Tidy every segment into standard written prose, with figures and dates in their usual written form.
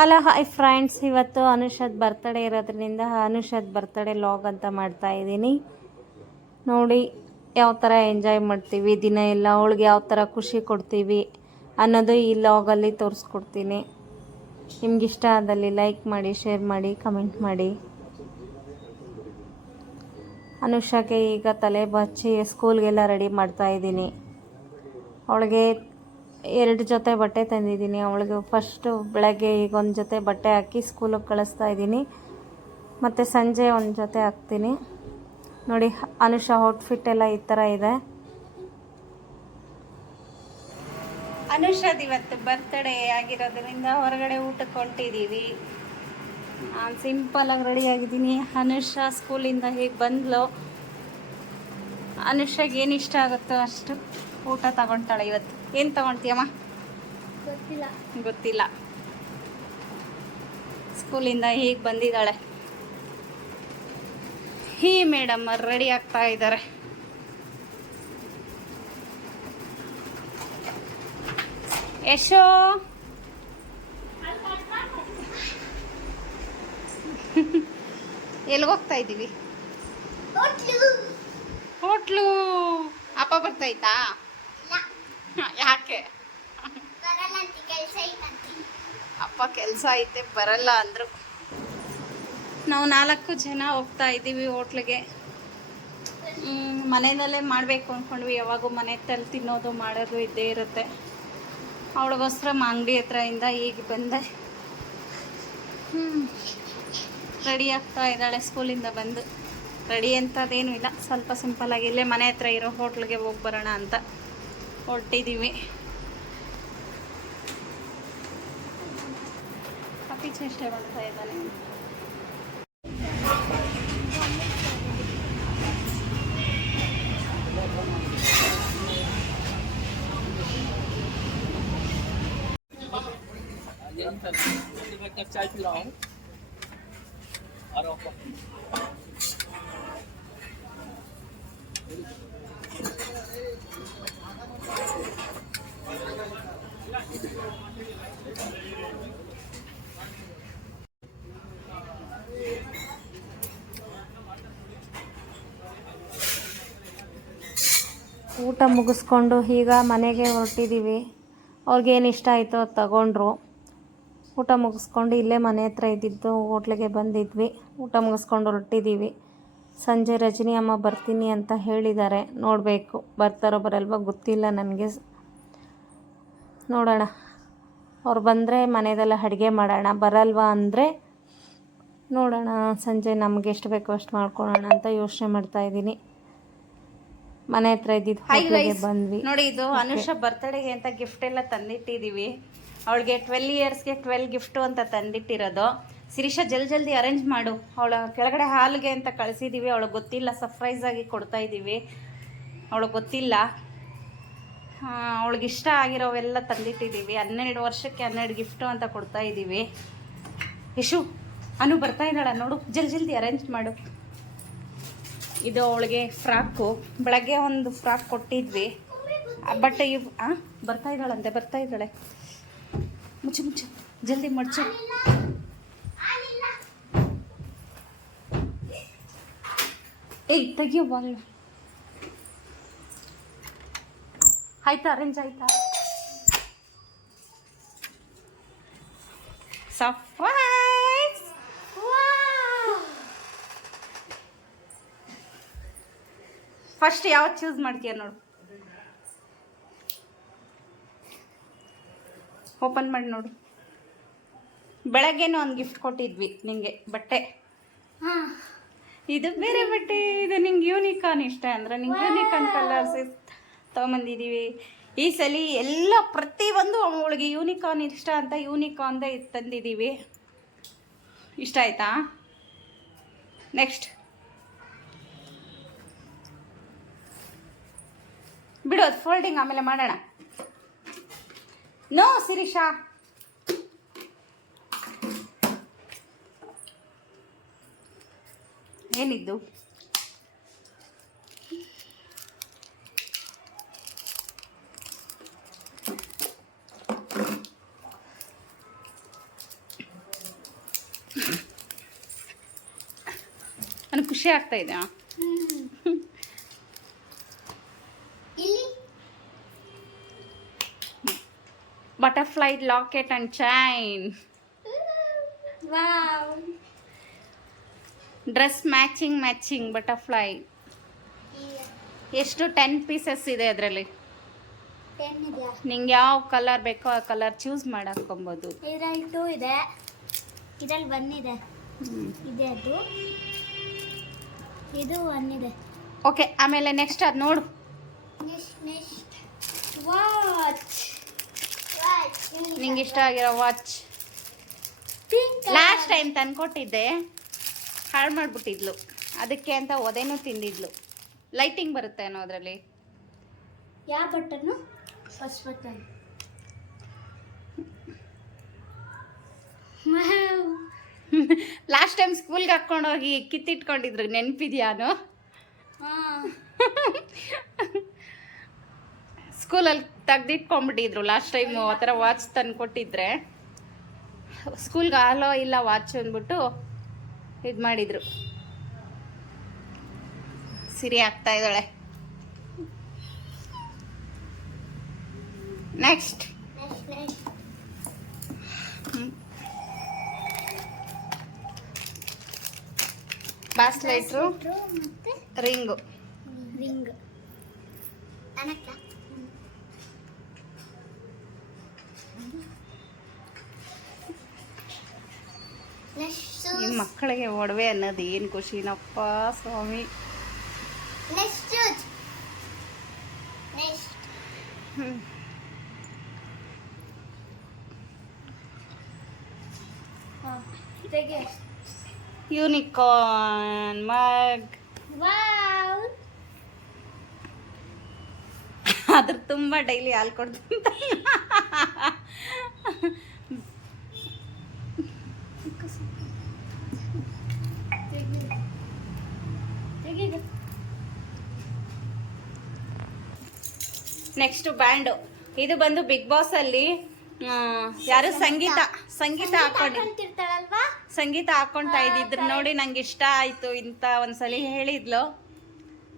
Hello hi friends, ಇವತ್ತು ಅನುಷಾದ್ birthday ಇರೋದ್ರಿಂದ ಅನುಷಾದ್ birthday log ಅಂತ ಮಾಡ್ತಾ ಇದ್ದೀನಿ. ನೋಡಿ ಯಾವ ಥರ ಎಂಜಾಯ್ ಮಾಡ್ತೀವಿ, ದಿನ ಎಲ್ಲ ಅವಳಿಗೆ ಯಾವ ಥರ ಖುಷಿ ಕೊಡ್ತೀವಿ ಅನ್ನೋದು ಈ ಲಾಗಲ್ಲಿ ತೋರಿಸ್ಕೊಡ್ತೀನಿ. ನಿಮ್ಗಿಷ್ಟ ಆದಲ್ಲಿ ಲೈಕ್ ಮಾಡಿ, ಶೇರ್ ಮಾಡಿ, ಕಮೆಂಟ್ ಮಾಡಿ. ಅನುಷಾಗೆ ಈಗ ತಲೆ ಬಚ್ಚಿ ಸ್ಕೂಲ್ಗೆಲ್ಲ ರೆಡಿ ಮಾಡ್ತಾ ಇದ್ದೀನಿ. ಅವಳಿಗೆ 2 ಜೊತೆ ಬಟ್ಟೆ ತಂದಿದ್ದೀನಿ. ಅವಳಿಗೆ ಫಸ್ಟು ಬೆಳಗ್ಗೆ ಈಗ ಒಂದು ಜೊತೆ ಬಟ್ಟೆ ಹಾಕಿ ಸ್ಕೂಲಿಗೆ ಕಳಿಸ್ತಾ ಇದ್ದೀನಿ, ಮತ್ತು ಸಂಜೆ ಒಂದು ಜೊತೆ ಹಾಕ್ತೀನಿ. ನೋಡಿ ಅನುಷಾ ಔಟ್ಫಿಟ್ ಎಲ್ಲ ಈ ಥರ ಇದೆ. ಅನುಷಾದ್ ಇವತ್ತು ಬರ್ತಡೇ ಆಗಿರೋದ್ರಿಂದ ಹೊರಗಡೆ ಊಟಕ್ಕೆ ಹೊಂಟಿದ್ದೀವಿ. ನಾನು ಸಿಂಪಲಾಗಿ ರೆಡಿ ಆಗಿದ್ದೀನಿ. ಅನುಷಾ ಸ್ಕೂಲಿಂದ ಹೇಗೆ ಬಂದ್ಲು, ಅನುಷಾಗೆ ಏನು ಇಷ್ಟ ಆಗುತ್ತೋ ಅಷ್ಟು ಊಟ ತಗೊಳ್ತಾಳೆ. ಇವತ್ತು ಏನು ತಗೊಳ್ತೀಯಮ್ಮ? ಗೊತ್ತಿಲ್ಲ. ಸ್ಕೂಲಿಂದ ಹೀಗೆ ಬಂದಿದ್ದಾಳೆ. ಈ ಮೇಡಮ್ ರೆಡಿ ಆಗ್ತಾ ಇದ್ದಾರೆ. ಯಶೋ ಎಲ್ಲಿಗೋಗ್ತಾ ಇದ್ದೀವಿ? ಹೋಟ್ಲು. ಅಪ್ಪ ಬರ್ತಾಯ್ತಾ? ಯಾಕೆ? ಅಪ್ಪ ಕೆಲಸ ಐತೆ ಬರಲ್ಲ ಅಂದರು. ನಾವು 4 ಜನ ಹೋಗ್ತಾ ಇದ್ದೀವಿ ಹೋಟ್ಲಿಗೆ. ಮನೆಯಲ್ಲೇ ಮಾಡಬೇಕು ಅಂದ್ಕೊಂಡ್ವಿ. ಯಾವಾಗೂ ಮನೆ ತಲ್ಲಿ ತಿನ್ನೋದು ಮಾಡೋದು ಇದ್ದೇ ಇರುತ್ತೆ. ಅವಳಿಗೋಸ್ಕರ ಅಂಗಡಿ ಹತ್ರದಿಂದ ಈಗ ಬಂದೆ. ರೆಡಿ ಆಗ್ತಾ ಇದ್ದಾಳೆ. ಸ್ಕೂಲಿಂದ ಬಂದು ರೆಡಿ ಅಂತದೇನೂ ಇಲ್ಲ, ಸ್ವಲ್ಪ ಸಿಂಪಲ್ಲಾಗಿ ಇಲ್ಲೇ ಮನೆ ಹತ್ರ ಇರೋ ಹೋಟ್ಲಿಗೆ ಹೋಗಿ ಬರೋಣ ಅಂತ ಹೊರಟಿದ್ದೀವಿ. ಕಾಫಿ ಚೇಷ್ಟೆ ಮಾಡ್ತಾ ಇದ್ದಾನೆ. ಊಟ ಮುಗಿಸ್ಕೊಂಡು ಈಗ ಮನೆಗೆ ಹೊರಟಿದ್ದೀವಿ. ಅವ್ರಿಗೇನು ಇಷ್ಟ ಆಯಿತೋ ಅದು ತಗೊಂಡ್ರು. ಊಟ ಮುಗಿಸ್ಕೊಂಡು ಇಲ್ಲೇ ಮನೆ ಹತ್ರ ಇದ್ದಿದ್ದು ಹೋಟ್ಲಿಗೆ ಬಂದಿದ್ವಿ. ಊಟ ಮುಗಿಸ್ಕೊಂಡು ಹೊರಟಿದ್ದೀವಿ. ಸಂಜೆ ರಜನಿ ಅಮ್ಮ ಬರ್ತೀನಿ ಅಂತ ಹೇಳಿದ್ದಾರೆ. ನೋಡಬೇಕು, ಬರ್ತಾರೋ ಬರಲ್ವೋ ಗೊತ್ತಿಲ್ಲ ನನಗೆ. ನೋಡೋಣ, ಅವ್ರು ಬಂದರೆ ಮನೆಯದೆಲ್ಲ ಅಡುಗೆ ಮಾಡೋಣ. ಬರಲ್ವಾ ಅಂದರೆ ನೋಡೋಣ, ಸಂಜೆ ನಮ್ಗೆ ಎಷ್ಟು ಬೇಕೋ ಅಷ್ಟು ಮಾಡ್ಕೊಳ್ಳೋಣ ಅಂತ ಯೋಚನೆ ಮಾಡ್ತಾಯಿದ್ದೀನಿ. ಮನೆ ಹತ್ರ ಇದ್ದಿದ್ದು ಹೋಟ್ಲಿಗೆ ಬಂದ್ವಿ. ನೋಡಿ, ಇದು ಅನುಷಾ ಬರ್ತಡೆಗೆ ಅಂತ ಗಿಫ್ಟ್ ಎಲ್ಲ ತಂದಿಟ್ಟಿದ್ದೀವಿ. ಅವಳಿಗೆ 12 ಇಯರ್ಸ್ಗೆ 12 ಗಿಫ್ಟು ಅಂತ ತಂದಿಟ್ಟಿರೋದು. ಶಿರೀಷಾ ಜಲ್ದಿ ಅರೇಂಜ್ ಮಾಡು. ಅವಳ ಕೆಳಗಡೆ ಹಾಲ್ಗೆ ಅಂತ ಕಳಿಸಿದ್ದೀವಿ. ಅವಳಿಗೆ ಗೊತ್ತಿಲ್ಲ, ಸರ್ಪ್ರೈಸಾಗಿ ಕೊಡ್ತಾ ಇದ್ದೀವಿ. ಅವಳಿಗೆ ಗೊತ್ತಿಲ್ಲ. ಅವಳಿಗೆ ಇಷ್ಟ ಆಗಿರೋವೆಲ್ಲ ತಂದಿಟ್ಟಿದ್ದೀವಿ. 12 ವರ್ಷಕ್ಕೆ 12 ಗಿಫ್ಟು ಅಂತ ಕೊಡ್ತಾ ಇದ್ದೀವಿ. ಯಶು, ಅನು ಬರ್ತಾ ಇದ್ದಾಳ ನೋಡು, ಜಲ್ದಿ ಅರೇಂಜ್ ಮಾಡು. ಇದು ಅವಳಿಗೆ ಫ್ರಾಕು. ಬೆಳಗ್ಗೆ ಒಂದು ಫ್ರಾಕ್ ಕೊಟ್ಟಿದ್ವಿ. ಬಟ್ಟೆ ಬರ್ತಾ ಇದ್ದಾಳೆ. ಮುಚ್ಚು ಜಲ್ದಿ ಮಡ್ಚು. ಏಯ್ ತೆಗಿಯೋವಾಗ ಆಯ್ತಾ? ಅರೇಂಜ್ ಆಯ್ತಾ? ಸರ್ಪ್ರೈಸ್! ಫಸ್ಟ್ ಯಾವ್ದು ಚೂಸ್ ಮಾಡ್ತೀಯ ನೋಡು. ಓಪನ್ ಮಾಡಿ ನೋಡು. ಬೆಳಗ್ಗೆನೂ ಒಂದು ಗಿಫ್ಟ್ ಕೊಟ್ಟಿದ್ವಿ ನಿಂಗೆ, ಬಟ್ಟೆ. ಇದು ಬೇರೆ ಬಟ್ಟೆ. ಇದು ನಿಂಗೆ ಯೂನಿಕಾರ್ನ್ ಇಷ್ಟ ಅಂದರೆ ನಿಂಗೆ ಯೂನಿಕಾರ್ನ್ ಕಲರ್ಸ್ ತೊಗೊಂಬಂದಿದ್ದೀವಿ. ಈ ಸಲ ಎಲ್ಲ ಪ್ರತಿಯೊಂದು ಅವಳಿಗೆ ಯೂನಿಕಾರ್ನ್ ಇಷ್ಟ ಅಂತ ಯೂನಿಕಾರ್ನ್ದೇ ತಂದಿದ್ದೀವಿ. ಇಷ್ಟ ಆಯ್ತಾ? ನೆಕ್ಸ್ಟ್ ಬಿಡು, ಅದು ಫೋಲ್ಡಿಂಗ್ ಆಮೇಲೆ ಮಾಡೋಣ. ನೋ ಶಿರೀಷಾ, ಏನಿದ್ದು? ನನಗೆ ಖುಷಿ ಆಗ್ತಾ ಇದೆ. Butterfly locket and chain. Dress matching butterfly. ಎಷ್ಟು 10 ಪೀಸಸ್ ಇದೆ ಅದರಲ್ಲಿ. ನಿಂಗೆ ಯಾವ ಕಲರ್ ಬೇಕೋ ಆ ಕಲರ್ ಚೂಸ್ ಮಾಡಾಕೊಬೋದು. ಇದರಲ್ಲಿ 2 ಇದೆ, ಇದರಲ್ಲಿ 1 ಇದೆ, ಇದೆ ಅದು, ಇದು 1 ಇದೆ. ಓಕೆ, ಆಮೇಲೆ ನೆಕ್ಸ್ಟ್ ಅದು ನೋಡು. Next watch. ನಿಂಗೆ ಇಷ್ಟ ಆಗಿರೋ ವಾಚ್. ಲಾಸ್ಟ್ ಟೈಮ್ ತಂದ್ಕೊಟ್ಟಿದ್ದೆ, ಹಾಳು ಮಾಡಿಬಿಟ್ಟಿದ್ಲು. ಅದಕ್ಕೆ ಅಂತ ಒದೆನೂ ತಿಂದಿದ್ಲು. ಲೈಟಿಂಗ್ ಬರುತ್ತೆ ಅನ್ನೋ ಅದರಲ್ಲಿ. ಯಾವ button? First button. Last time ಸ್ಕೂಲ್ಗೆ ಹಾಕ್ಕೊಂಡೋಗಿ ಕಿತ್ತಿಟ್ಕೊಂಡಿದ್ರು, ನೆನಪಿದ್ಯಾನು? ಸ್ಕೂಲಲ್ಲಿ ತೆಗ್ದಿಟ್ಕೊಂಡ್ಬಿಟ್ಟಿದ್ರು ಲಾಸ್ಟ್ ಟೈಮು. ಆ ಥರ ವಾಚ್ ತಂದು ಕೊಟ್ಟಿದ್ರೆ ಸ್ಕೂಲ್ಗೆ ಹಾಲೋ ಇಲ್ಲ ವಾಚ್ ಅಂದ್ಬಿಟ್ಟು ಇದು ಮಾಡಿದರು. ಸಿರಿ ಆಗ್ತಾ ಇದ್ದಾಳೆ. ನೆಕ್ಸ್ಟ್ ಬ್ರಾಸ್ಲೆಟ್ರು, ರಿಂಗು. ನಿಮ್ಮ ಮಕ್ಕಳಿಗೆ ಒಡವೆ ಅನ್ನೋದು ಏನು ಖುಷಿನಪ್ಪ ಸ್ವಾಮಿ. ಯೂನಿಕಾರ್ನ್ ಮಗ್. ಅದ್ರ ತುಂಬ ಡೈಲಿ ಹಾಲು ಕೊಡ್ತೀನಿ. Next band. ಇದು ಬಂದು ಬಿಗ್ ಬಾಸ್ ಅಲ್ಲಿ ಯಾರು ಸಂಗೀತ ಹಾಕೊಳ್ತಾ ಇದ್ದಿದ್ರು ನೋಡಿ. ನಂಗೆ ಇಷ್ಟ ಆಯ್ತು ಇಂತ ಒಂದ್ಸಲಿ ಹೇಳಿದ್ಲು,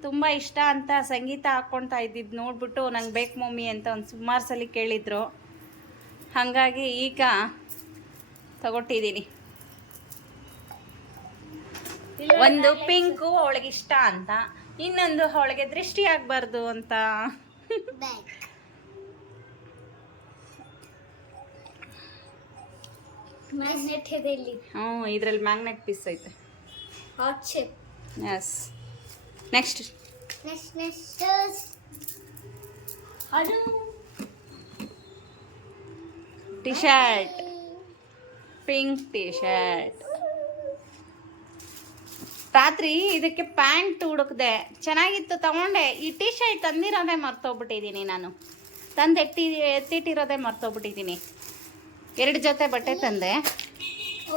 ತುಂಬಾ ಇಷ್ಟ ಅಂತ. ಸಂಗೀತ ಹಾಕೊಳ್ತಾ ಇದ್ದಿದ್ದು ನೋಡ್ಬಿಟ್ಟು ನಂಗೆ ಬೇಕು ಮಮ್ಮಿ ಅಂತ ಒಂದು ಸುಮಾರು ಸಲ ಕೇಳಿದ್ರು. ಹಾಗಾಗಿ ಈಗ ತಗೊಟ್ಟಿದ್ದೀನಿ. ಒಂದು ಪಿಂಕು ಅವಳಿಗೆ ಇಷ್ಟ ಅಂತ, ಇನ್ನೊಂದು ಅವಳಿಗೆ ದೃಷ್ಟಿ ಆಗ್ಬಾರ್ದು ಅಂತ. ಮ್ಯಾಗ್ನೆಟ್ ಇದೆ ಇಲ್ಲಿ. ಇದ್ರಲ್ಲಿ ಮ್ಯಾಗ್ನೆಟ್ ಪೀಸ್ ಐತೆ. Hot shape. ಎಸ್. ನೆಕ್ಸ್ಟ್ ಅದು T shirt, pink T shirt. ರಾತ್ರಿ ಇದಕ್ಕೆ ಪ್ಯಾಂಟ್ ಹುಡುಕ್ದೆ, ಚೆನ್ನಾಗಿತ್ತು ತಗೊಂಡೆ. ಈ ಟಿ ಶರ್ಟ್ ತಂದಿರೋದೇ ಮರ್ತೋಗ್ಬಿಟ್ಟಿದ್ದೀನಿ ನಾನು. ಎತ್ತಿಟ್ಟಿರೋದೇ ಮರ್ತೋಗ್ಬಿಟ್ಟಿದ್ದೀನಿ. 2 ಜೊತೆ ಬಟ್ಟೆ ತಂದೆ,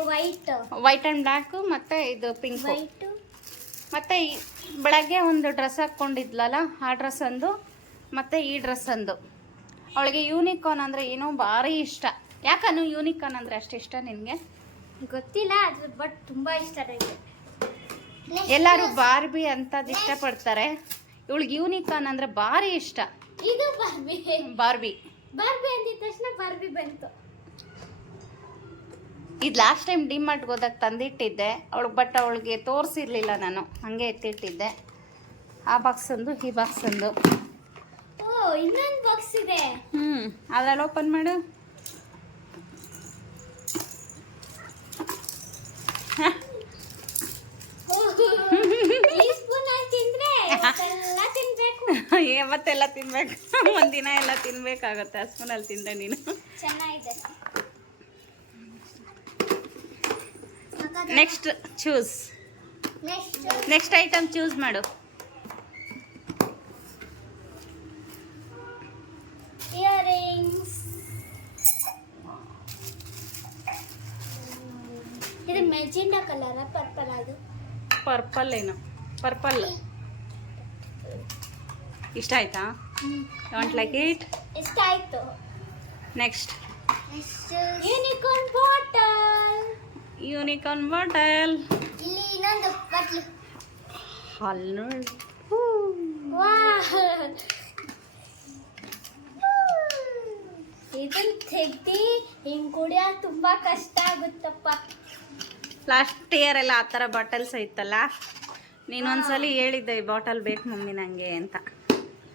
ವೈಟ್ ಆ್ಯಂಡ್ ಬ್ಲ್ಯಾಕು ಮತ್ತು ಇದು ಪಿಂಕ್. ಮತ್ತು ಬೆಳಗ್ಗೆ ಒಂದು ಡ್ರೆಸ್ ಹಾಕ್ಕೊಂಡಿದ್ಲಲ್ಲ, ಆ ಡ್ರೆಸ್ ಒಂದು, ಮತ್ತು ಈ ಡ್ರೆಸ್ ಒಂದು. ಅವಳಿಗೆ ಯೂನಿಕಾರ್ನ್ ಅಂದರೆ ಏನೋ ಭಾರಿ ಇಷ್ಟ. ಯಾಕನು ಯೂನಿಕಾರ್ನ್ ಅಂದರೆ ಅಷ್ಟು ಇಷ್ಟ ನಿನಗೆ? ಗೊತ್ತಿಲ್ಲ, ಅದು ಬಟ್ ತುಂಬ ಇಷ್ಟ ನನಗೆ. ಎಲ್ಲರೂ ಬಾರ್ಬಿ ಅಂತದ್ದು ಇಷ್ಟಪಡ್ತಾರೆ, ಇವಳಿಗೆ ಯೂನಿಕಾರ್ನ್ ಅಂದರೆ ಭಾರಿ ಇಷ್ಟ. ಇದು ಬಾರ್ಬಿ ಅಂದಿದ ತಕ್ಷಣ ಬಾರ್ಬಿ ಬಂತು. ಇದು ಲಾಸ್ಟ್ ಟೈಮ್ ಡಿಮಾರ್ಟ್ಗೆ ಹೋದಾಗ ತಂದಿಟ್ಟಿದ್ದೆ ಅವಳಿಗೆ, ಬಟ್ ಅವಳಿಗೆ ತೋರಿಸಿರ್ಲಿಲ್ಲ ನಾನು, ಹಾಗೆ ಎತ್ತಿಟ್ಟಿದ್ದೆ. ಆ ಬಾಕ್ಸ್ ಒಂದು, ಈ ಬಾಕ್ಸ್ ಒಂದು. ಇನ್ನೊಂದು ಬಾಕ್ಸ್ ಇದೆ. ಅದ್ರಲ್ಲಿ ಓಪನ್ ಮಾಡು. ಮತ್ತೆಲ್ಲ ತಿನ್ಬೇಕು, ಒಂದಿನ ಎಲ್ಲ ತಿನ್ಬೇಕಾಗತ್ತೆ. ಆ ಸ್ಪೂನಲ್ಲಿ ತಿಂದೆ ನೀನು. ಚೆನ್ನಾಗಿದೆ. Next choose. Next item choose ಮಾಡು. ಇಯರಿಂಗ್ಸ್. ಇದು ಮೆಜೆಂಡಾ ಕಲರ್, ಪರ್ಪಲ್. ಅದು ಪರ್ಪಲ್ ಏನು? ಪರ್ಪಲ್ ಇಷ್ಟ ಆಯ್ತಾ? Don't like it? ಇಷ್ಟ ಆಯ್ತು. Next unicorn bottle. Unicorn bottle. ಇಲ್ಲಿ ಇನ್ನೊಂದು ಬಟ್ಲು. ಅಲ್ಲಿ ನೋಡಿ. ಇದನ್ನ ತೆಗ್ದು ಹಿಂಗ್ ಕುಡಿಯೋ ತುಂಬಾ ಕಷ್ಟ ಆಗುತ್ತಪ್ಪ. ಲಾಸ್ಟ್ ಇಯರ್ ಎಲ್ಲ ಆ ಥರ ಬಾಟಲ್ಸ್ ಐತಲ್ಲ, ನೀನೊಂದ್ಸಲಿ ಹೇಳಿದ್ದೆ ಈ ಬಾಟಲ್ ಬೇಕು ಮಮ್ಮಿ ನನಗೆ ಅಂತ.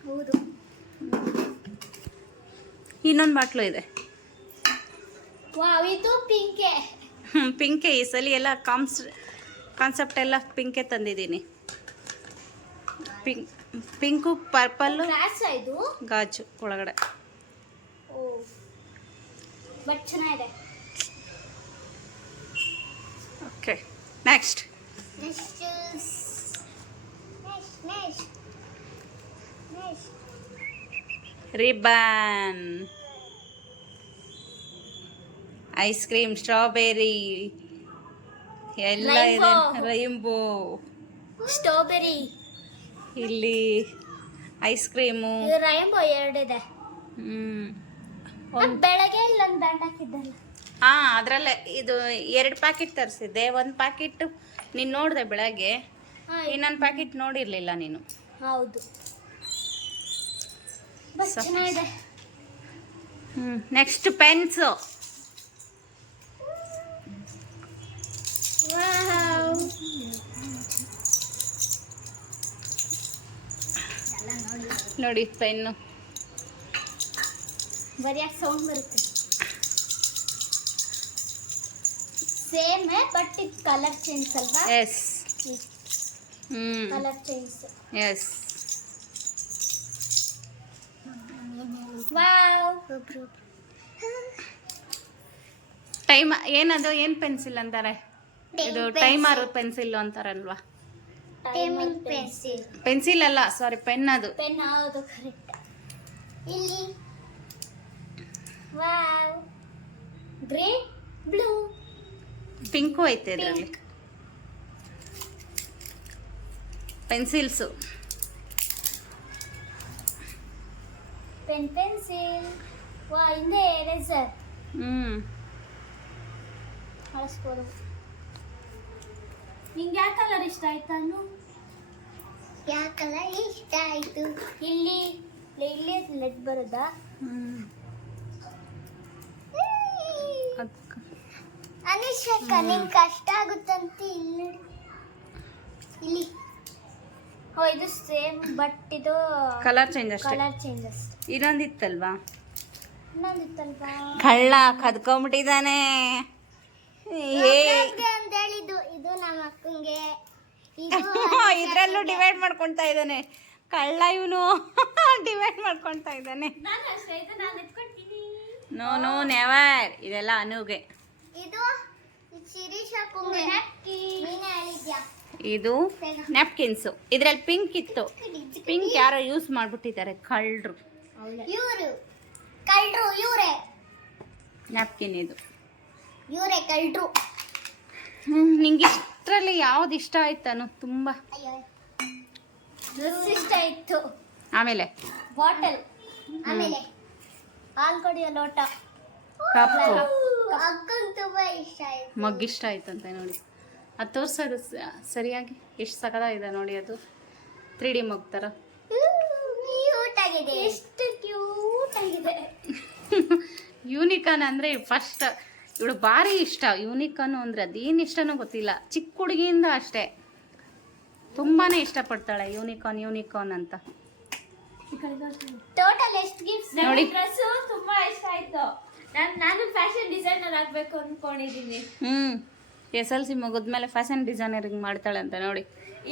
ಹೌದು. ಇನ್ನೊಂದು ಬಾಟ್ಲು ಇದೆ. ವಾವ್, ಇದು ಪಿಂಕೆ. ಪಿಂಕೆ. ಈ ಸಲ ಎಲ್ಲ ಕಾನ್ಸೆಪ್ಟ್ ಎಲ್ಲ ಪಿಂಕೆ ತಂದಿದ್ದೀನಿ. ಪಿಂಕು, ಪರ್ಪಲ್ಲು, ಗ್ಲಾಸ್ ಇದು. ಗಾಜು ಒಳಗಡೆ. ಓ, ಬಟ್ ಚೆನ್ನಾಗಿದೆ. Okay, next ribbon, ice cream, strawberry ಎಲ್ಲ ಇದೆ. ರೈಂಬೋ, ಸ್ಟ್ರಾಬೆರಿ, ಇಲ್ಲಿ ಐಸ್ ಕ್ರೀಮು. ಇದು ರೈಂಬೋ ಎರಡಿದೆ. ಬೆಳಗ್ಗೆ ಇಲ್ಲೊಂದು ದಂಡ ಹಾಕಿದ್ದಲ್ಲ. ಹಾಂ, ಅದರಲ್ಲೇ ಇದು 2 ಪ್ಯಾಕೆಟ್ ತರಿಸಿದ್ದೆ. ಒಂದು ಪ್ಯಾಕೆಟ್ ನೀನು ನೋಡಿದೆ ಬೆಳಗ್ಗೆ, ಇನ್ನೊಂದು ಪ್ಯಾಕೆಟ್ ನೋಡಿರಲಿಲ್ಲ ನೀನು. ಹೌದು, ಬಟ್ ಚೆನ್ನಾಗಿದೆ. Next pens. ನೋಡಿ ಪೆನ್ನು, ಬರಿಯಕ್ಕೆ ಸೌಂಡ್ ಬರುತ್ತೆ. ಸೇಮ್ ಬಟ್ ಇದು ಕಲರ್ ಚೇಂಜ್ ಅಲ್ವಾ? Yes. Colour change. Yes. Wow, time ಏನದು, ಏನು ಪೆನ್ಸಿಲ್ ಅಂತಾರೆ ಇದು? ಟೈಮರ್ ಪೆನ್ಸಿಲ್ ಅಂತಾರಲ್ವಾ? Timing pencil. ಪೆನ್ಸಿಲ್ ಅಲ್ಲ, ಸಾರಿ, ಪೆನ್ ಅದು. ಪೆನ್, ಹೌದು, ಕರೆಕ್ಟ್. ಇಲ್ಲಿ ವಾವ್, ಗ್ರೇ, ಬ್ಲೂ, ಪಿಂಕು ಐತೆ ಇದರಲ್ಲಿ. Pencils, pencil. ವಾ, ಹಿಂದೆ ಎರೇಸರ್. ಅಳಿಸ್ಬೋದು. ನಿಂಗೆ ಯಾವ ಕಲರ್ ಇಷ್ಟ ಆಯ್ತು? ಯಾವ ಕಲರ್ ಇಷ್ಟ ಆಯ್ತು? ಇಲ್ಲಿ ಲೆಡ್ ಬರುದಾ? ಅನಿಶ್ವಕ್ಕ, ನಿಂಗೆ ಕಷ್ಟ ಆಗುತ್ತಂತ ಇಲ್ಲಿ. ಓ, ಇದು ಸೇಮ್ ಬಟ್ ಇದು ಕಲರ್ ಚೇಂಜ್ ಅಷ್ಟೇ. Colour changes. ಇನ್ನೊಂದಿತ್ತಲ್ವಾ? ಇನ್ನೊಂದಿತ್ತಲ್ವಾ? ಕಳ್ಳ ಕದ್ಕೊಂಬಿಟ್ಟಿದ್ದಾನೆ. ಅಂತ ಹೇಳಿದ್ದು ಇದು ನಮ್ಮ ಅಕ್ಕಂಗೆ. ಇದ್ರಲ್ಲೂ ಡಿವೈಡ್ ಮಾಡ್ಕೊಳ್ತಾ ಇದ್ದಾನೆ ಕಳ್ಳ ಇವನು. ಡಿವೈಡ್ ಮಾಡ್ಕೊಳ್ತಾ ಇದ್ದಾನೆ. No never. ಇದೆಲ್ಲ ಅನುಗೆ. ಇದು ಶಿರೀಶ್ ಅಕ್ಕಂಗೆ. ನೀನೇ ಹೇಳಿದ್ಯಾ? ಇದು ನ್ಯಾಪ್ಕಿನ್ಸು. ಇದ್ರಲ್ಲಿ ಪಿಂಕ್ ಇತ್ತು, ಪಿಂಕ್ ಯಾರೋ ಯೂಸ್ ಮಾಡ್ಬಿಟ್ಟಿದ್ದಾರೆ ಕಳ್ಳರು. ಇವರೇ ನ್ಯಾಪ್ಕಿನ್ ಇದು. ಇವರೇ ಕಳ್ಳರು. ನಿಂಗೆ ಇಷ್ಟರಲ್ಲಿ ಯಾವ್ದು ಇಷ್ಟ ಆಯ್ತಾನು? ತುಂಬಾ ಡ್ರೆಸ್ ಇಷ್ಟ ಇತ್ತು. ಆಮೇಲೆ ಬಾಟಲ್, ಆಮೇಲೆ ಹಾಲು ಕುಡಿಯೋ ಲೋಟ, ಕಪ್ಪು, ಅಕ್ಕಂಗೆ ತುಂಬಾ ಇಷ್ಟ ಆಯ್ತು. ಮಗ್ ಇಷ್ಟ ಆಯ್ತಂತೆ ನೋಡಿ. ಅದು ತೋರ್ಸೋದು ಸರಿಯಾಗಿ ಎಷ್ಟು ಸಕದಾಗಿದೆ ನೋಡಿ. ಅದು 3D ಮಗ್ ಥರ ಕ್ಯೂಟ್ ಆಗಿದೆ. ಎಷ್ಟು ಕ್ಯೂಟ್ ಆಗಿದೆ. ಯೂನಿಕಾರ್ನ್ ಅಂದರೆ ಫಸ್ಟ್ ಇವಳು ಭಾರಿ ಇಷ್ಟ. ಯೂನಿಕಾರ್ನ್ ಅಂದರೆ ಅದೇನು ಇಷ್ಟನೋ ಗೊತ್ತಿಲ್ಲ, ಚಿಕ್ಕ ಹುಡುಗಿಯಿಂದ ಅಷ್ಟೇ ತುಂಬಾ ಇಷ್ಟಪಡ್ತಾಳೆ ಯೂನಿಕಾರ್ನ್ ಅಂತ. ಟೋಟಲ್ ಎಷ್ಟು ಗಿಫ್ಟ್ಸ್ ನೋಡಿ. ಡ್ರೆಸ್ ತುಂಬಾ ಇಷ್ಟ ಆಯ್ತು. ನಾನು ಫ್ಯಾಷನ್ ಡಿಸೈನರ್ ಆಗಬೇಕು ಅನ್ಕೊಂಡಿದ್ದೀನಿ. SLC ಮುಗಿದ್ಮೇಲೆ ಫ್ಯಾಷನ್ ಡಿಸೈನರಿಂಗ್ ಮಾಡ್ತಾಳೆ ಅಂತ ನೋಡಿ.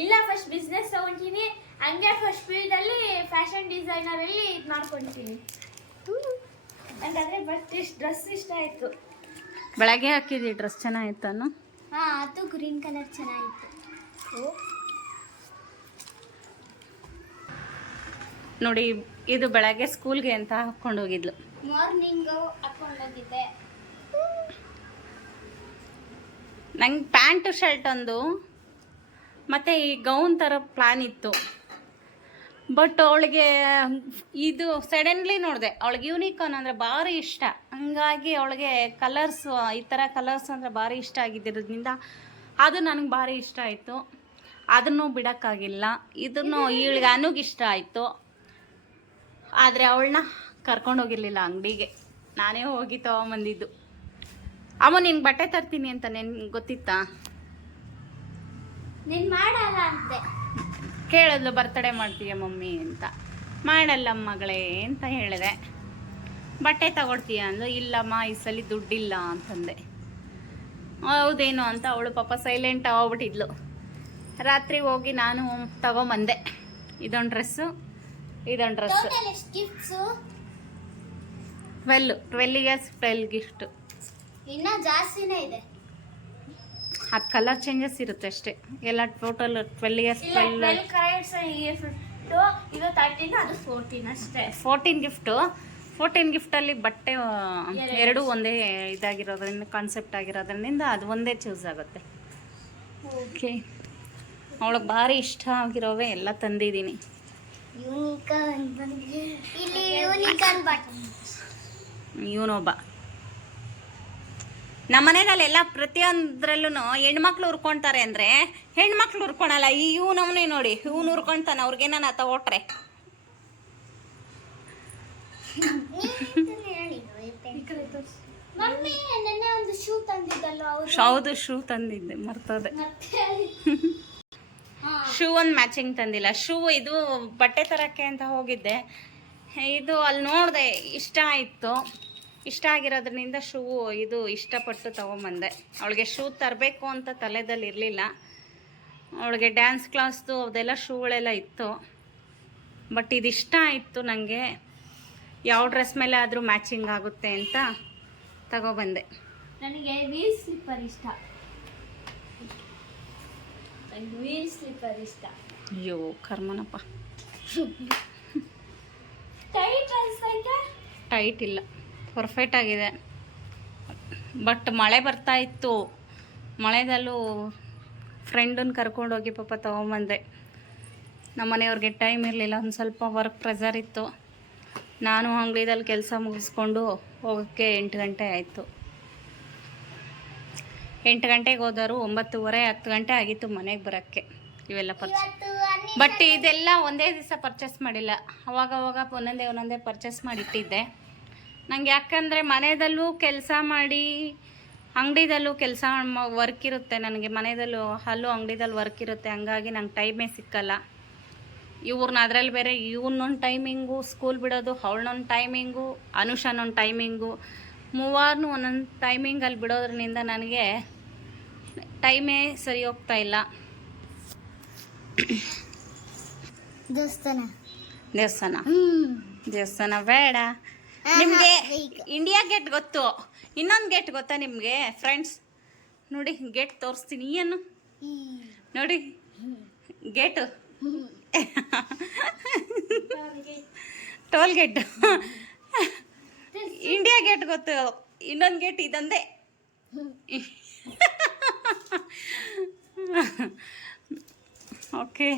ಇಲ್ಲ, ಫಸ್ಟ್ ಬಿಸ್ನೆಸ್ ತಗೊಂತೀನಿ, ಹಂಗೆ ಫಸ್ಟ್ ಫೀಲ್ಡ್ ಅಲ್ಲಿ ಫ್ಯಾಷನ್ ಡಿಸೈನರ್ ಅಲ್ಲಿ ಇದು ಮಾಡ್ಕೊಳ್ತೀನಿ. ಹಂಗಾದ್ರೆ ಬಟ್ ಡ್ರೆಸ್ ಇಷ್ಟ ಆಯ್ತು. ಬೆಳಗ್ಗೆ ಹಾಕಿದ್ವಿ ಡ್ರೆಸ್ ಚೆನ್ನಾಗಿತ್ತಾನು? ಹಾ, ಅದು ಗ್ರೀನ್ ಕಲರ್ ಚೆನ್ನಾಗಿತ್ತು. ನೋಡಿ, ಇದು ಬೆಳಗ್ಗೆ ಸ್ಕೂಲ್ಗೆ ಅಂತ ಹಾಕ್ಕೊಂಡು ಹೋಗಿದ್ಲು. ಮಾರ್ನಿಂಗ್ ಹಾಕೊಂಡು ಹೋಗಿದ್ದೆ. ನಂಗೆ ಪ್ಯಾಂಟು ಶರ್ಟ್ ಒಂದು ಮತ್ತು ಈ ಗೌನ್ ಥರ ಪ್ಲಾನ್ ಇತ್ತು. ಬಟ್ ಅವಳಿಗೆ ಇದು ಸಡನ್ಲಿ ನೋಡಿದೆ, ಅವಳಿಗೆ ಯೂನಿಕಾರ್ನ್ ಅಂದರೆ ಭಾರಿ ಇಷ್ಟ. ಹಂಗಾಗಿ ಅವಳಿಗೆ ಕಲರ್ಸ್, ಈ ಥರ ಕಲರ್ಸ್ ಅಂದರೆ ಭಾರಿ ಇಷ್ಟ ಆಗಿದ್ದರಿಂದ ಅದು ನನಗೆ ಭಾರಿ ಇಷ್ಟ ಆಯಿತು. ಅದನ್ನು ಬಿಡೋಕ್ಕಾಗಿಲ್ಲ. ಇದನ್ನು ಇವಳಿಗೆ ಅನುಗೆ ಇಷ್ಟ ಆಯಿತು. ಆದರೆ ಅವಳನ್ನ ಕರ್ಕೊಂಡೋಗಿರಲಿಲ್ಲ ಅಂಗಡಿಗೆ, ನಾನೇ ಹೋಗಿ ತೊಗೊಂಬಂದಿದ್ದು. ಅಮ್ಮ ನಿನ್ಗೆ ಬಟ್ಟೆ ತರ್ತೀನಿ ಅಂತ ನಿನ್ಗೆ ಗೊತ್ತಿತ್ತಾ? ನೀನು ಮಾಡಲ್ಲ ಅಂತೆ. ಕೇಳಿದ್ಲು ಬರ್ತಡೇ ಮಾಡ್ತೀಯ ಮಮ್ಮಿ ಅಂತ. ಮಾಡಲ್ಲ ಮಗಳೇ ಅಂತ ಹೇಳಿದೆ. ಬಟ್ಟೆ ತಗೊಳ್ತೀಯ ಅಂದು, ಇಲ್ಲಮ್ಮ ಈ ಸಲ ದುಡ್ಡಿಲ್ಲ ಅಂತಂದೆ. ಹೌದೇನು ಅಂತ ಅವಳು ಪಾಪ ಸೈಲೆಂಟ್ ಆಗೋಗ್ಬಿಟ್ಟಿದ್ಲು. ರಾತ್ರಿ ಹೋಗಿ ನಾನು ತಗೊಂಬಂದೆ. ಇದೊಂದು ಡ್ರೆಸ್ಸು, ಇದೊಂದು ಡ್ರೆಸ್ಸು. ಟೋಟಲ್ ಎಷ್ಟು ಗಿಫ್ಟ್ಸು? 12 years 12 gift. ಇನ್ನೂ ಜಾಸ್ತಿನೇ ಇದೆ. ಅದು ಕಲರ್ ಚೇಂಜಸ್ ಇರುತ್ತೆ ಅಷ್ಟೇ. ಎಲ್ಲ ಟೋಟಲ್ 12 ಇಯರ್ಸ್ 12 ಕರೆಕ್ಟ್ಸ್ ಇದು 13, ಅದು 14 ಅಷ್ಟೇ. 14 ಗಿಫ್ಟು. 14 ಗಿಫ್ಟಲ್ಲಿ ಬಟ್ಟೆ ಎರಡೂ ಒಂದೇ ಇದಾಗಿರೋದ್ರಿಂದ, ಕಾನ್ಸೆಪ್ಟ್ ಆಗಿರೋದ್ರಿಂದ ಅದು ಒಂದೇ ಚೂಸ್ ಆಗುತ್ತೆ. ಓಕೆ, ಅವಳಿಗೆ ಭಾರಿ ಇಷ್ಟ ಆಗಿರೋವೆ ಎಲ್ಲ ತಂದಿದ್ದೀನಿ. ಯೂನಿಕಾರ್ನ್ ಇಲ್ಲಿ ಯೂನಿಕಾರ್ನ್ ಬಟ್ಟೆ. ಇವನೊಬ್ಬ ನಮ್ಮ ಮನೆಯಲ್ಲೆಲ್ಲ ಪ್ರತಿಯೊಂದರಲ್ಲೂ ಹೆಣ್ಮಕ್ಳು ಉರ್ಕೊಳ್ತಾರೆ ಅಂದರೆ ಹೆಣ್ಮಕ್ಳು ಉರ್ಕೊಳಲ್ಲ. ಇವನವನೇ ನೋಡಿ, ಇವನು ಉರ್ಕೊಳ್ತಾನೆ. ಅವ್ರಿಗೇನ ತಗೊಟ್ರೆ ಮಮ್ಮಿ ನೆನ್ನೆ ಒಂದು ಶೂ ತಂದಿದ್ದಲ್ಲ ಅವರು. ಹೌದು, ಶೂ ತಂದಿದ್ದೆ, ಮರ್ತೋದೆ. ಶೂ ಒಂದು ಮ್ಯಾಚಿಂಗ್ ತಂದಿಲ್ಲ. ಶೂ ಇದು ಬಟ್ಟೆ ತರಕ್ಕೆ ಅಂತ ಹೋಗಿದ್ದೆ. ಇದು ಅಲ್ಲಿ ನೋಡಿದೆ, ಇಷ್ಟ ಆಯಿತು. ಇಷ್ಟ ಆಗಿರೋದ್ರಿಂದ ಶೂ ಇದು ಇಷ್ಟಪಟ್ಟು ತೊಗೊಂಬಂದೆ. ಅವಳಿಗೆ ಶೂ ತರಬೇಕು ಅಂತ ತಲೆದಲ್ಲಿ ಇರಲಿಲ್ಲ. ಅವಳಿಗೆ ಡ್ಯಾನ್ಸ್ ಕ್ಲಾಸ್ದು ಅದೆಲ್ಲ ಶೂಗಳೆಲ್ಲ ಇತ್ತು. ಬಟ್ ಇದು ಇಷ್ಟ ಆಯಿತು ನನಗೆ. ಯಾವ ಡ್ರೆಸ್ ಮೇಲೆ ಆದರೂ ಮ್ಯಾಚಿಂಗ್ ಆಗುತ್ತೆ ಅಂತ ತಗೊಬಂದೆ. ನನಗೆ ವೀಲ್ ಸ್ಲಿಪ್ಪರ್ ಇಷ್ಟ. ವೀಲ್ ಸ್ಲಿಪ್ಪರ್ ಇಷ್ಟ. ಅಯ್ಯೋ ಕರ್ಮನಪ್ಪ. ಟೈಟ್ ಅನ್ಸೈತೆ? ಟೈಟ್ ಇಲ್ಲ, ಪರ್ಫೆಕ್ಟ್ ಆಗಿದೆ. ಬಟ್ ಮಳೆ ಬರ್ತಾ ಇತ್ತು. ಮಳೆದಲ್ಲೂ ಫ್ರೆಂಡನ್ನ ಕರ್ಕೊಂಡೋಗಿ ಪಾಪ ತೊಗೊಂಬಂದೆ. ನಮ್ಮ ಮನೆಯವ್ರಿಗೆ ಟೈಮ್ ಇರಲಿಲ್ಲ, ಒಂದು ಸ್ವಲ್ಪ ವರ್ಕ್ ಪ್ರೆಸರ್ ಇತ್ತು. ನಾನು ಅಂಗಡಿದಲ್ಲಿ ಕೆಲಸ ಮುಗಿಸ್ಕೊಂಡು ಹೋಗೋಕ್ಕೆ 8 ಗಂಟೆ ಆಯಿತು. 8 ಗಂಟೆಗೆ ಹೋದವರು 9:30 10 ಗಂಟೆ ಆಗಿತ್ತು ಮನೆಗೆ ಬರೋಕ್ಕೆ. ಇವೆಲ್ಲ ಬಟ್ ಇದೆಲ್ಲ ಒಂದೇ ದಿವಸ ಪರ್ಚೇಸ್ ಮಾಡಿಲ್ಲ. ಅವಾಗವಾಗ ಒಂದೊಂದೇ ಪರ್ಚೇಸ್ ಮಾಡಿಟ್ಟಿದ್ದೆ. ನಂಗೆ ಯಾಕಂದರೆ ಮನೆಯಲ್ಲೂ ಕೆಲಸ ಮಾಡಿ ಅಂಗಡಿದಲ್ಲೂ ಕೆಲಸ ವರ್ಕ್ ಇರುತ್ತೆ ನನಗೆ. ಮನೆಯಲ್ಲೂ ಅಲ್ಲೂ ಅಂಗಡಿದಲ್ಲಿ ವರ್ಕ್ ಇರುತ್ತೆ. ಹಂಗಾಗಿ ನಂಗೆ ಟೈಮೇ ಸಿಕ್ಕಲ್ಲ. ಇವ್ರನ್ನ ಅದರಲ್ಲಿ ಬೇರೆ ಇವನೊಂದು ಟೈಮಿಂಗು ಸ್ಕೂಲ್ ಬಿಡೋದು, ಅವಳನ್ನೊಂದು ಟೈಮಿಂಗು, ಅನುಷಾನೊಂದು ಟೈಮಿಂಗು, ಮೂವಾರನು ಒಂದೊಂದು ಟೈಮಿಂಗಲ್ಲಿ ಬಿಡೋದ್ರಿಂದ ನನಗೆ ಟೈಮೇ ಸರಿ ಹೋಗ್ತಾ ಇಲ್ಲ. ದೇವಸ್ಥಾನ ಬೇಡ. ನಿಮಗೆ ಇಂಡಿಯಾ ಗೇಟ್ ಗೊತ್ತು. ಇನ್ನೊಂದು ಗೇಟ್ ಗೊತ್ತಾ ನಿಮಗೆ ಫ್ರೆಂಡ್ಸ್? ನೋಡಿ ಗೇಟ್ ತೋರಿಸ್ತೀನಿ. ಏನು ನೋಡಿ gate, toll gate. India gate ಗೊತ್ತು. ಇನ್ನೊಂದು ಗೇಟ್ ಇದೊಂದೇ. ಓಕೆ,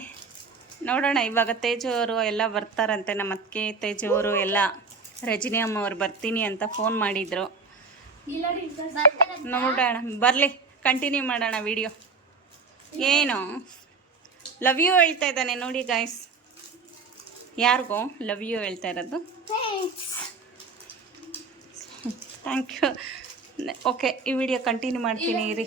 ನೋಡೋಣ. ಇವಾಗ ತೇಜು ಅವರು ಎಲ್ಲ ಬರ್ತಾರಂತೆ. ನಮ್ಮ ಅತ್ತಿಗೆ ತೇಜು ಅವರು ಎಲ್ಲ, ರಜನಿ ಅಮ್ಮ ಅವ್ರು ಬರ್ತೀನಿ ಅಂತ ಫೋನ್ ಮಾಡಿದರು. ನೋಡೋಣ, ಬರಲಿ, ಕಂಟಿನ್ಯೂ ಮಾಡೋಣ ವಿಡಿಯೋ. ಏನು ಲವ್ ಯು ಹೇಳ್ತಾ ಇದ್ದಾನೆ ನೋಡಿ ಗಾಯ್ಸ್. ಯಾರಿಗೋ ಲವ್ ಯು ಹೇಳ್ತಾ ಇರೋದು. Thank you. ಓಕೆ, ಈ ವಿಡಿಯೋ ಕಂಟಿನ್ಯೂ ಮಾಡ್ತೀನಿ ಇರಿ.